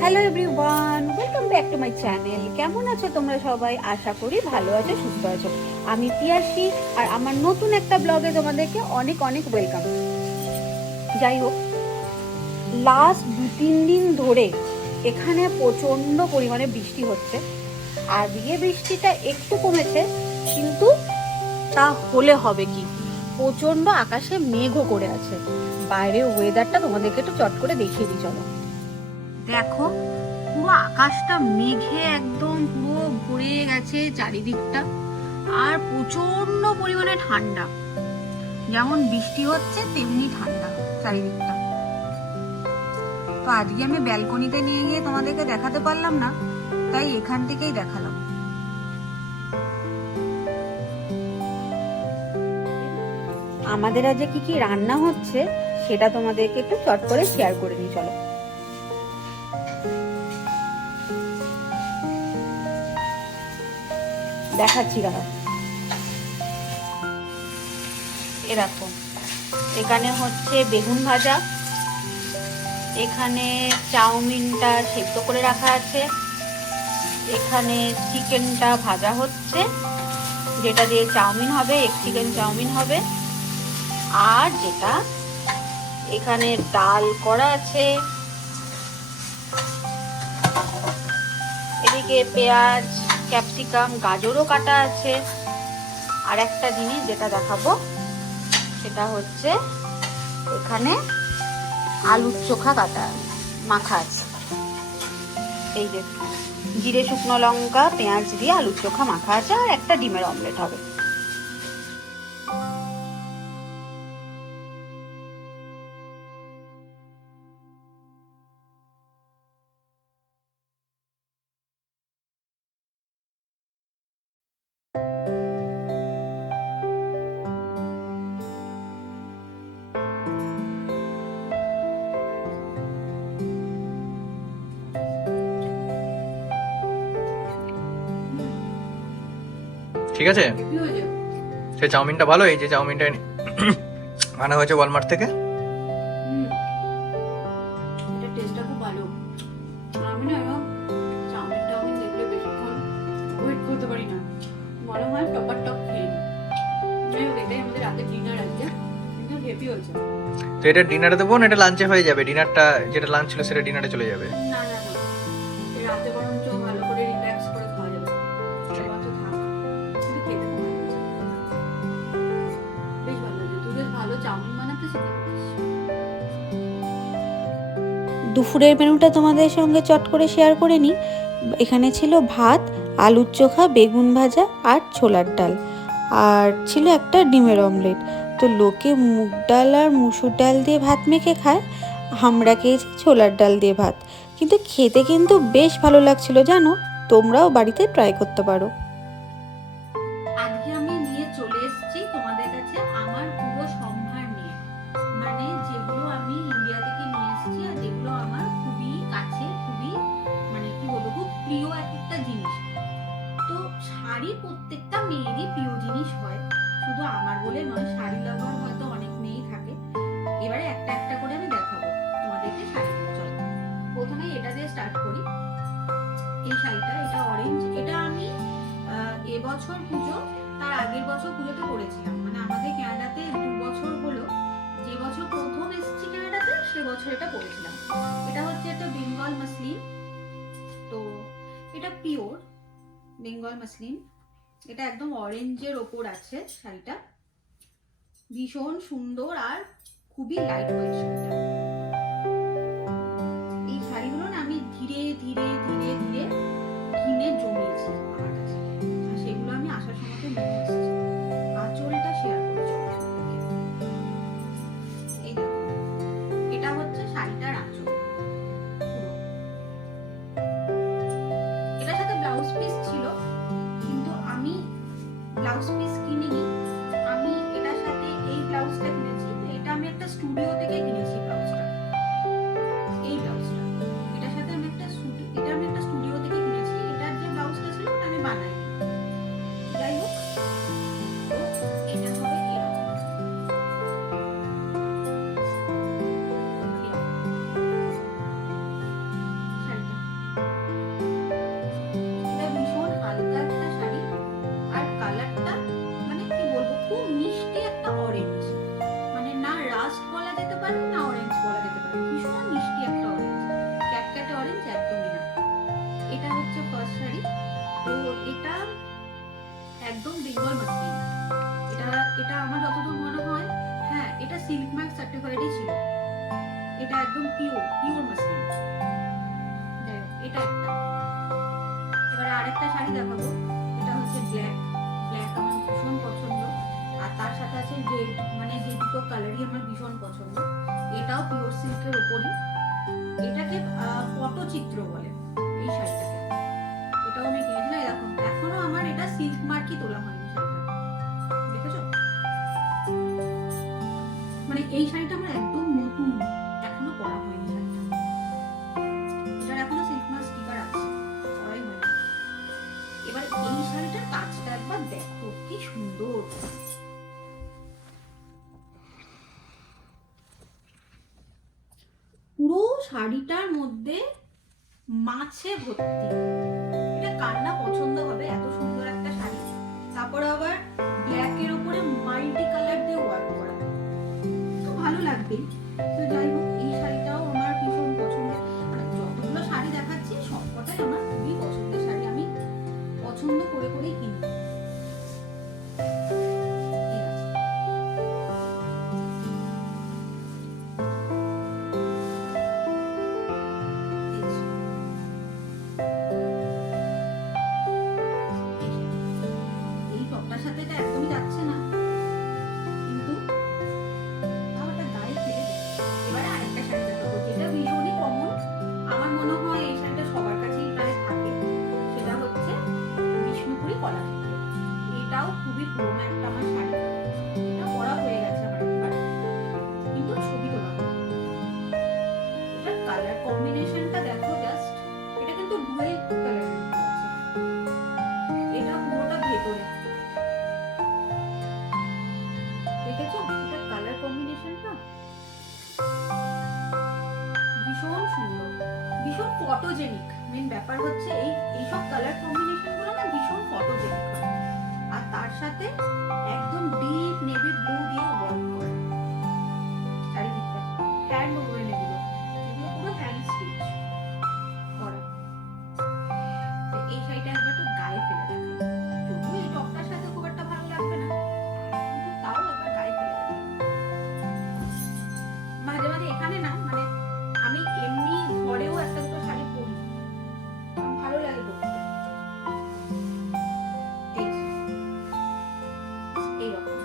Hello everyone, welcome back to my channel. কেমন আছো তোমরা সবাই? আশা করি ভালো আছো, সুস্থ আছো। আমি পিয়াসী, আর আমার নতুন একটা ব্লগে তোমাদেরকে অনেক অনেক ওয়েলকাম। যাই হোক, লাস্ট 2-3 দিন ধরে এখানে প্রচণ্ড পরিমাণে বৃষ্টি হচ্ছে। আজকে বৃষ্টিটা একটু কমেছে, কিন্তু তা হলে হবে কি, প্রচণ্ড আকাশে মেঘও করে আছে। বাইরের ওয়েদারটা তোমাদেরকে একটু চট করে দেখিয়ে দিই, চলো। দেখো, পুরো আকাশটা মেঘে একদম পুরো ভরে গেছে চারিদিকটা, আর প্রচন্ড পরিমাণে ঠান্ডা। যেমন বৃষ্টি হচ্ছে তেমনি ঠান্ডা চারিদিকটা। তো আজকে আমি ব্যালকনিতে নিয়ে গিয়ে তোমাদেরকে দেখাতে পারলাম না, তাই এখান থেকেই দেখালাম। আমাদের আজকে কি কি রান্না হচ্ছে সেটা তোমাদেরকে একটু চট করে শেয়ার করে নিই, চলো। দেখাচ্ছি, দাঁড়াও। এরকম এখানে হচ্ছে বেগুন ভাজা, এখানে চাউমিনটা সেদ্ধ করে রাখা আছে, এখানে চিকেনটা ভাজা হচ্ছে, যেটা দিয়ে চাউমিন হবে, এগ চিকেন চাউমিন হবে। আর যেটা এখানে ডাল করা আছে, এদিকে পেঁয়াজ, ক্যাপসিকাম, গাজরও কাটা আছে। আর একটা জিনিস যেটা দেখাবো সেটা হচ্ছে এখানে আলুর চোখা কাটা মাখা আছে। এই যে জিরে, শুকনো লঙ্কা, পেঁয়াজ দিয়ে আলুর চোখা মাখা আছে, আর একটা ডিমের অমলেট হবে। ঠিক আছে, সেই চাউমিনটা ভালো। এই যে চাউমিনটা আনা হয়েছে ওয়ালমার্ট থেকে। এটা টেস্টটা খুব ভালো। আমি না চাউমিন দেখলে বেশিক্ষণ ওয়েট করতে পারি না, মনে হয় টপার টপ খেয়ে নিই। এটাই আমাদের রাতের ডিনার আছে, কিন্তু হেভি হয়েছে। তো এটা ডিনারে দেবো না এটা লাঞ্চে হয়ে যাবে? ডিনারটা যেটা লাঞ্চ ছিল সেটা ডিনারে চলে যাবে। না না না, রাতে বরঞ্চ ভালো করে রিল্যাক্স করে খাওয়া যাবে। বরঞ্চ থাক, কিন্তু খেতে খুব ভালো হয়েছে, বেশ ভালো হয়েছে। তুই বেশ ভালো চাউমিন বানাতে শিখেছিস। দুপুরের মেনুটা তোমাদের সঙ্গে চট করে শেয়ার করে নিই। এখানে ছিল ভাত, আলুর চোখা, বেগুন ভাজা আর ছোলার ডাল, আর ছিল একটা ডিমের অমলেট। তো লোকে মুগ ডাল আর মুসুর ডাল দিয়ে ভাত মেখে খায়, আমরা খেয়েছি ছোলার ডাল দিয়ে ভাত। কিন্তু খেতে কিন্তু বেশ ভালো লাগছিল, জানো। তোমরাও বাড়িতে ট্রাই করতে পারো। আজকে আমি নিয়ে চলে এসেছি তোমাদের কাছে আমার পুরো সম্ভার নিয়ে, মানে যেগুলো আমি ইন্ডিয়া থেকে নিয়ে এসেছি, আর যেগুলো আমার খুবই কাছে, খুবই মানে কি বলবো, খুব প্রিয় একটা জিনিস। তো শাড়ি প্রত্যেকটা মেয়েরই প্রিয় জিনিস হয়, শুধু আমার বলে নয়, শাড়ি লাভার হয়তো অনেক মেয়েই থাকে। এবারে একটা একটা করে আমি দেখাবো তোমাদেরকে শাড়িগুলো। চলো, প্রথমে এটা দিয়ে স্টার্ট করি। এই শাড়িটা, এটা অরেঞ্জ। এটা আমি এবছর পুজো, তার আগের বছর পুজোতে পরেছিলাম। মানে আমাদের ক্যানাডাতে 2 বছর হলো, যে বছর প্রথম এসেছি ক্যানাডাতে সে বছর এটা পরেছিলাম। এটা হচ্ছে একটা বেঙ্গল মাসলিন। তো এটা পিওর বেঙ্গল মাসলিন। এটা একদম অরেঞ্জের ওপর আছে শাড়িটা, ভীষণ সুন্দর আর খুবই লাইট ওয়েট শাড়িটা। এই শাড়িগুলো না আমি ধীরে ধীরে ধীরে ধীরে কিনে জমিয়েছি আমার কাছে, আর সেগুলো আমি আসার সময় নিয়ে এসেছি। আঁচলটা শেয়ার করেছি। এই দেখো, এটা হচ্ছে শাড়িটার আঁচল। এটার সাথে ব্লাউজ পিস ছিল, কিন্তু আমি ব্লাউজ পিস কিনিনি। আমি এটার সাথে এই ব্লাউজটা কিনেছি। তো এটা আমি একটা স্টুডিও থেকে কিনেছি ব্লাউজটা। পটচিত্র বলে এই শাড়িটাকে। এটাও আমি কিনেছিলাম। এরকম এখনো আমার এটা সিল্ক মার্কই তোলা হয়নি শাড়িটা, দেখেছো? মানে এই শাড়িটা আমার একদম নতুন, এখনো পরা হয়নি শাড়িটা। এটার এখনো সিল্ক মার্ক স্টিকার আছে, পরাই হয়নি। এবার এই শাড়িটার কাজটা একবার দেখো কি সুন্দর। পুরো শাড়িটার মধ্যে মাছে ভর্তি। এটা কার না পছন্দ হবে, এত সুন্দর একটা শাড়ি। তারপরে আবার ব্ল্যাক এর উপরে মাল্টি কালার দিয়ে ওয়ার্ক করা, তো ভালো লাগবে। তো যাই হোক, এই শাড়িটাও আমার ভীষণ পছন্দের। মানে যতগুলো শাড়ি দেখাচ্ছি সবকটাই আমার খুবই পছন্দের শাড়ি, আমি পছন্দ করে করেই কিনি। এই টপটার সাথে এটা একদমই যাচ্ছে না, কিন্তু তাও একটা গায়ে ফেলে দেয়। এবারে আরেকটা শাড়ি দেখাবো যেটা ভীষণই কমন, আমার মনে হয় এই শাড়িটা সবার কাছেই প্রায় থাকে। সেটা হচ্ছে বিষ্ণুপুরি কলাক্ষেত্র। এটাও খুবই পুরোনো একটা আমার শাড়ি, এটা পরা হয়ে গেছে আমার একবার, কিন্তু ছবি তোলা হয়নি। এটার কালার কম্বিনেশনটা দেখো জাস্ট, এটা কিন্তু ডুয়েল কালারের মধ্যে আছে। এটা পুরোটা ভেতরে, দেখেছো এটা কালার কম্বিনেশনটা ভীষণ সুন্দর, ভীষণ ফটোজেনিক। মেন ব্যাপার হচ্ছে এইসব কালার কম্বিনেশন গুলো না ভীষণ ফটোজেনিক হয়। আর তার সাথে একদম ডিপ নেভি ব্লু দিয়ে ওয়ার্ক করে চারিদিকটা, হ্যান্ড ওভেন এগুলো পুরো হ্যান্ড স্টিচ করা। এই শাড়িটা একবার তো গায়ে ফেলে দেখাই, যদিও এই টপটার সাথে খুব একটা ভালো লাগবে না, কিন্তু তাও একবার গায়ে ফেলে দেখাই। মাঝে মাঝে এখানে না, মানে আমি এমনি ঘরেও একটা দুটো শাড়ি পরি, ভালো লাগে পরতে। এইরকম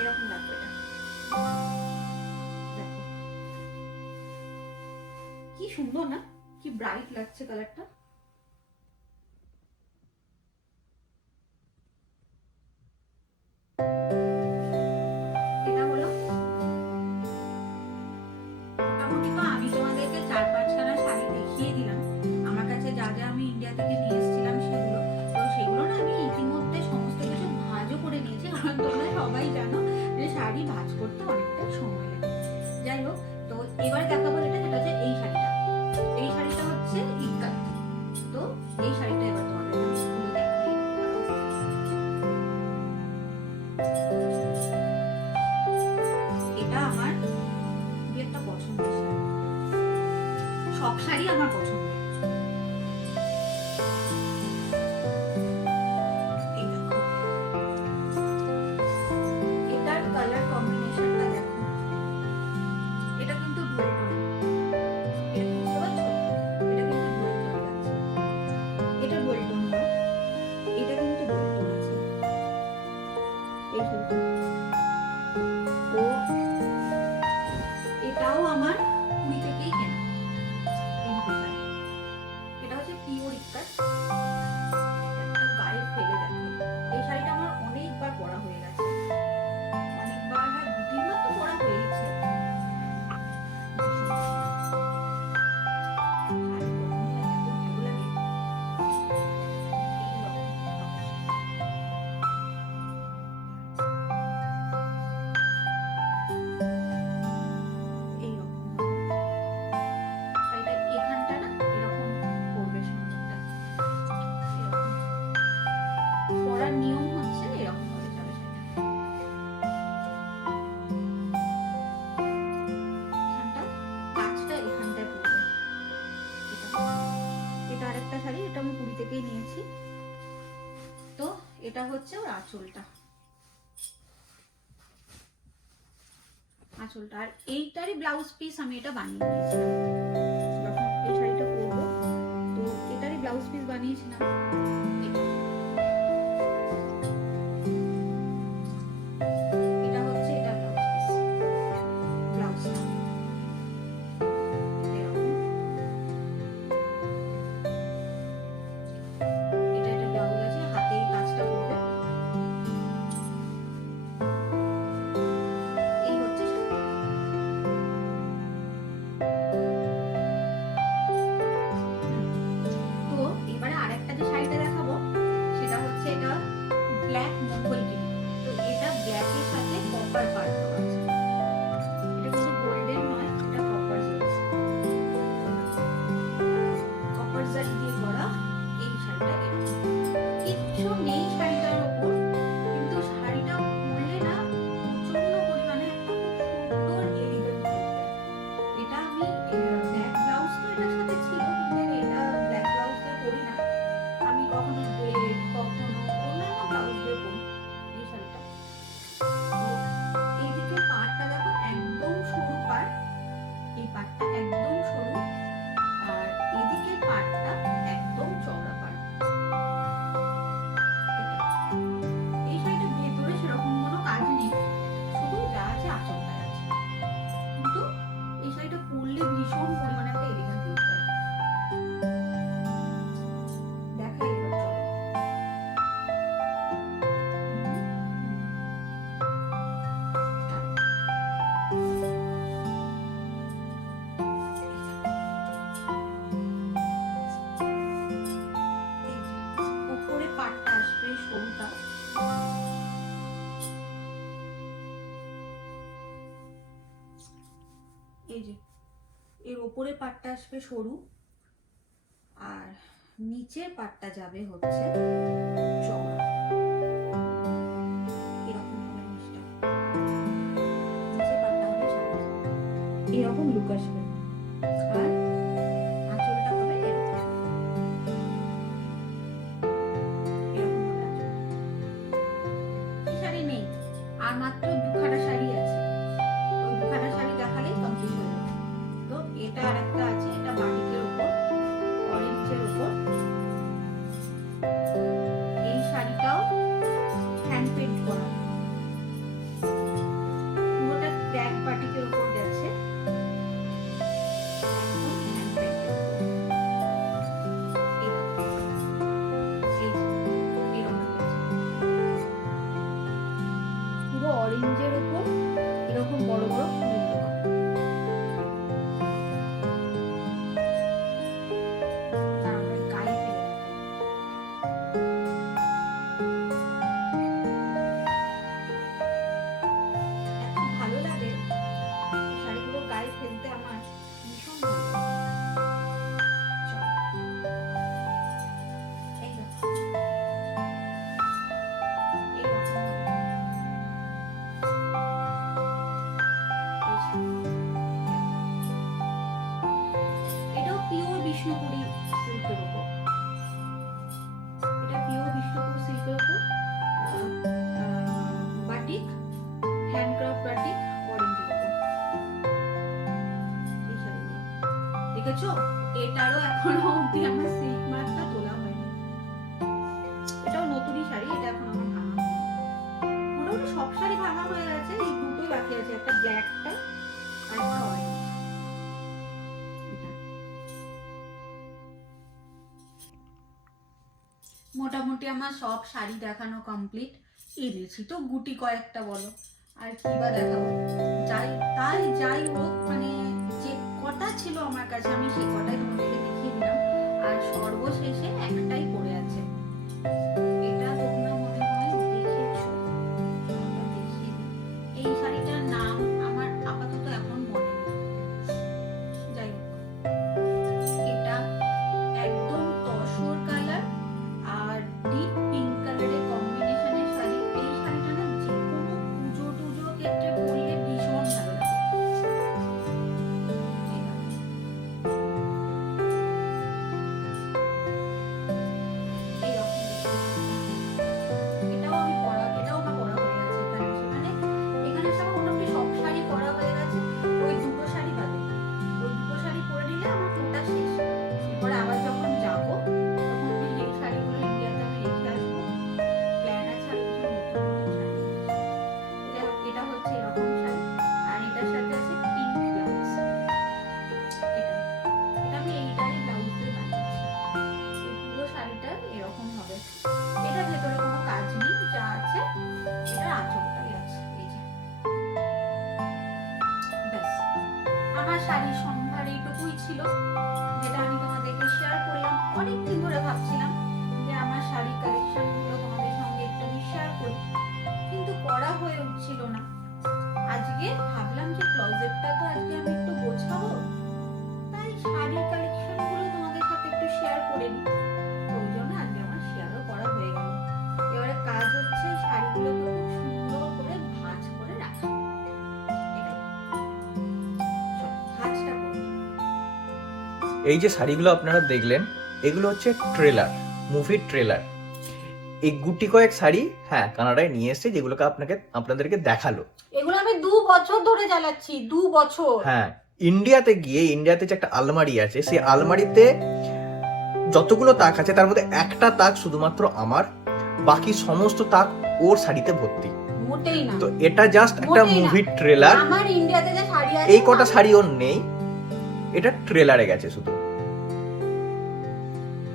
এরকম লাগবে এটা, দেখো কি সুন্দর না, কি ব্রাইট লাগছে কালারটা। এটা হলো মোটামুটি, তো আমি তোমাদেরকে 4-5খানা শাড়ি দেখিয়ে দিলাম। আমার কাছে যা যা আমি ইন্ডিয়া থেকে নিয়ে এসেছিলাম সেগুলো, তো সেগুলো না আমি ইতিমধ্যে সমস্ত কিছু ভাঁজও করে নিয়েছি, কারণ তোমরা সবাই জানো যে শাড়ি ভাঁজ করতে অনেকটাই সময় লাগে। যাই হোক, তো এবার দেখাবো যেটা হচ্ছে এই শাড়িটা। এই শাড়িটা হচ্ছে ইক্কাত। তো এই শাড়িটা এবার তোমাদের খুলে দেখাই। এটা আমার খুবই একটা পছন্দের শাড়ি, সব শাড়ি আমার পছন্দের। এই দেখো, এটার কালার কম্বিনেশনটা দেখো, এটা কিন্তু ডুয়েল টোন, এটা বুঝতে পারছো? এটা কিন্তু ডুয়েল টোন লাগছে, এটা ডুয়েল টোন না, এটা কিন্তু ডুয়েল টোন আছে এই শাড়িটা। তো এটাও আমার পুরী থেকেই কেনা। এটা হচ্ছে পিওর ইক্কাত। একটা গায়ে ফেলে দেখে, এই শাড়িটা আমার অনেকবার পরা হয়ে গেছে, অনেকবার, হ্যাঁ 2-3বার তো পরা হয়েছে। পরার নিয়ম হচ্ছে এরকম ভাবে যাবে শাড়িটা। এখানটা কাজটা এখানটায় পড়বে। এটা আরেকটা শাড়ি, এটা আমি পুরী থেকেই নিয়েছি। তো এটা হচ্ছে ওর আঁচলটা, আঁচলটা। আর এইটারই ব্লাউজ পিস আমি এটা বানিয়ে নিয়েছিলাম যখন এই শাড়িটা পরবো, তো এটারই ব্লাউজ পিস বানিয়েছিলাম। এটা হচ্ছে এটা ব্লাউজ পিস, ব্লাউজটা এরকম। ওপরের পাটটা আসবে সরু, আর নিচের পাটটা যাবে হচ্ছে চওড়া। এরকম হবে জিনিসটা, নিচের পাটটা হবে চওড়া, এরকম লুক আসবে। আর আঁচলটা হবে এরকম, এরকম হবে আঁচলটা। এই শাড়ি নেই, আর মাত্র দুখানা শাড়ি আছে, ওই দুখানা শাড়ি দেখালেই কমপ্লিট হয়ে যাবে। তো এটা আর একটা আছে, এটা বাটিকের উপর, অরেঞ্জের উপর। এই শাড়িটাও হ্যান্ড পেইন্ট করা, পুরোটা ব্ল্যাক বাটিকের উপর গেছে, একদম হ্যান্ড পেইন্টের উপর। এরকম গেছে, পুরো অরেঞ্জের উপর এরকম বড় বড় ফুল দেওয়া। তারপরে গায়ে ফেলে রাখবো। এত ভালো লাগে এই শাড়িগুলো গায়ে ফেলতে, আমার ভীষণ ভালো লাগে। চলো, এই দেখো, এইরকম হবে। এটাও পিওর বিষ্ণুপুরি সিল্কের উপর, এটা পিওর বিষ্ণুপুর সিল্কের উপর বাটিক, হ্যান্ডক্রাফট বাটিক, অরেঞ্জের উপর। এই শাড়িগুলো দেখেছো, এটারও এখনো অবধি আমার সিল্ক মার্কটা তোলা হয়নি। এটাও নতুনই শাড়ি, এটা এখন আমার ভাঙা হয়নি। মোটামুটি সব শাড়ি ভাঙা হয়ে গেছে, এই দুটোই বাকি আছে, একটা ব্ল্যাকটা আর একটা অরেঞ্জ। মোটামুটি আমার সব শাড়ি দেখানো কমপ্লিট। এনেছি তো গুটি কয়েকটা, বলো আর কি বা দেখাবো। যাই হোক, মানে যে কটা ছিল আমার কাছে আমি সে কটাই তোমাদেরকে দেখিয়ে দিলাম। আর সর্বশেষে একটাই পড়ে আছে, এটা তোমরা মনে হয় দেখেছো, দেখিয়ে দিই। এই শাড়িটার নাম আমার আপাতত এখন মনে নেই। যাই হোক, এটা একদম তসর কালার আর ডিপ পিঙ্ক কালারের কম্বিনেশনের শাড়ি। এই শাড়িটা না যে কোনো পুজো টুজো ক্ষেত্রে পরলে ভীষণ ভালো লাগে। এই দেখো, এইরকম দেখতে। এটাও আমার পরা হয়ে গেছে। এখানে সব মোটামুটি সব শাড়ি পরা হয়ে গেছে, ওই দুটো শাড়ি বাদে। ওই দুটো শাড়ি পরে নিলে আমার টোটা শেষ। এরপরে আবার যখন যাবো তখন আমি এই শাড়িগুলো ইন্ডিয়াতে আমি রেখে আসবো। প্ল্যান আছে আরো কিছু নতুন নতুন শাড়ি নিয়ে আসবো। যাই হোক, এটা হচ্ছে এরকম শাড়ি, আর এটার সাথে আছে পিঙ্ক ব্লাউজ। এটা আমি এইটারই ব্লাউজ দিয়ে বানিয়েছি। এই পুরো শাড়িটা এরকম হবে। এটা ভেতরে কোনো কাজ নেই, যা আছে এটার আঁচলটাই আছে। এই যে, ব্যাস আমার শাড়ির সম্ভার এইটুকুই ছিল, যেটা আমি তোমাদেরকে শেয়ার করলাম। অনেকদিন ধরে ভাবছিলাম যে আমার শাড়ির কালেকশন গুলো তোমাদের সঙ্গে একটু আমি শেয়ার করি, কিন্তু করা হয়ে উঠছিল না। আজকে ভাবলাম যে ক্লোজেটটা তো আজকে আমি একটু গোছাবো, তাই শাড়ির কালেকশন গুলো তোমাদের সাথে একটু শেয়ার করে নিই। ওই জন্য আজকে আমার শেয়ারও করা হয়ে গেল। এবারে কাজ হচ্ছে শাড়িগুলোকে খুব সুন্দর করে ভাঁজ করে রাখা। এটাই, চলো ভাঁজটা করি। এই যে শাড়িগুলো আপনারা দেখলেন, এগুলো হচ্ছে ট্রেলার, মুভির ট্রেলার। এই গুটি কয়েক শাড়ি হ্যাঁ কানাডায় নিয়ে এসেছে, যেগুলোকে আপনাদেরকে দেখালো। এগুলো আমি 2 বছর ধরে চালাচ্ছি, 2 বছর। হ্যাঁ, ইন্ডিয়াতে যে একটা আলমারি আছে, সেই আলমারিতে যতগুলো তাক আছে তার মধ্যে একটা তাক শুধুমাত্র আমার, বাকি সমস্ত তাক ওর শাড়িতে ভর্তি। মোটেই না, তো এটা জাস্ট একটা মোটেই না। মুভির ট্রেলার। আমার ইন্ডিয়াতে যে শাড়ি আছে, এই কটা শাড়ি ওর নেই, এটা ট্রেলারে গেছে শুধু।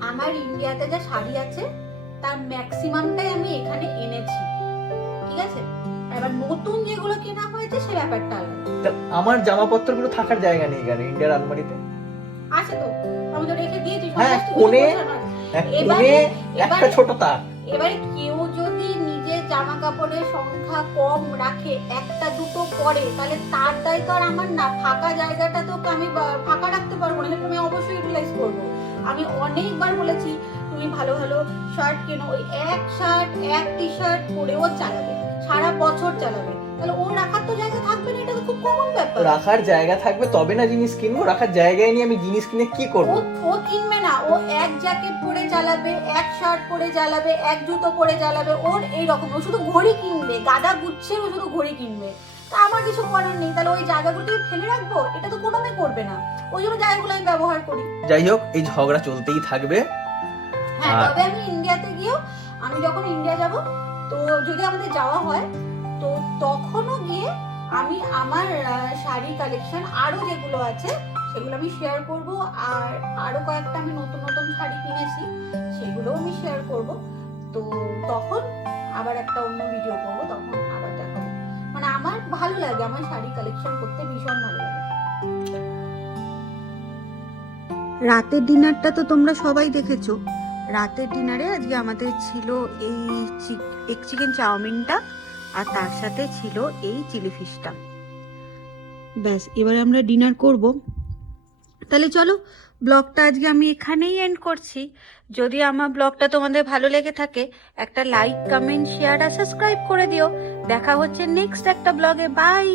আমার ইন্ডিয়াতে যে শাড়ি আছে তার ম্যাক্সিমামটাই আমি এখানে এনেছি, ঠিক আছে? এবার নতুন যেগুলো কেনা হয়েছে সে ব্যাপারটা আলাদা। তা আমার জামাপত্রগুলো থাকার জায়গা নেই কেন ইন্ডিয়ার আলমারিতে? আছে তো, আমি তো রেখে দিয়েছি। হ্যাঁ, সমস্ত কিছু কোণে গোছানো আছে। একটা ছোট তাক। এবারে কেউ যদি নিজে জামা কাপড়ের সংখ্যা কম রাখে, একটা দুটো পরে, তাহলে তার দায় তো আর আমার না। ফাঁকা জায়গাটা তো আমি ফাঁকা রাখতে পারবো না, আমি অবশ্যই ইউটিলাইজ করবো। আমি অনেকবার বলেছি তুমি ভালো ভালো শার্ট কেনো, ওই এক শার্ট এক টি শার্ট পরেও চালাবে, সারা বছর চালাবে, তাহলে ওর রাখার তো জায়গা থাকবে না। এটা তো খুব কমন ব্যাপার। রাখার জায়গা থাকবে তবে না জিনিস কিনবো, রাখার জায়গায় নিয়ে আমি জিনিস কিনে কি করবো? ও কিনবে না, ও এক জ্যাকেট পরে চালাবে, এক শার্ট পরে চালাবে, এক জুতো পরে চালাবে, ওর এইরকম। ও শুধু ঘড়ি কিনবে, গাদা গুচ্ছে ও শুধু ঘড়ি কিনবে। তা আমার কিছু করার নেই, তাহলে ওই জায়গাগুলো ফেলে রাখবো? এটা তো কোনো মেয়ে করবে না, ওই জন্য জায়গাগুলো আমি ব্যবহার করি। যাই হোক, এই ঝগড়া চলতেই থাকবে। হ্যাঁ, তবে আমি ইন্ডিয়াতে গিয়েও, আমি যখন ইন্ডিয়া যাব, তো যদি আমাদের যাওয়া হয়, তো তখনও গিয়ে আমি আমার শাড়ি কালেকশন আরো যেগুলো আছে সেগুলো আমি শেয়ার করব। আর আরো কয়েকটা আমি নতুন নতুন শাড়ি কিনেছি, সেগুলোও আমি শেয়ার করব। তো তখন আবার একটা অন্য ভিডিও করব, তখন আবার দেখাবো। মানে আমার ভালো লাগে, আমার শাড়ি কালেকশন করতে ভীষণ ভালো লাগে। রাতের ডিনারটা তো তোমরা সবাই দেখেছো। রাতের ডিনারে আজকে আমাদের ছিল এই এগ চিকেন চাউমিনটা, আর তার সাথে ছিল এই চিলি ফিশটা। ব্যাস, এবারে আমরা ডিনার করব। তাহলে চলো, ব্লগটা আজকে আমি এখানেই এন্ড করছি। যদি আমার ব্লগটা তোমাদের ভালো লেগে থাকে, একটা লাইক, কমেন্ট, শেয়ার আর সাবস্ক্রাইব করে দিও। দেখা হচ্ছে নেক্সট একটা ব্লগে। বাই।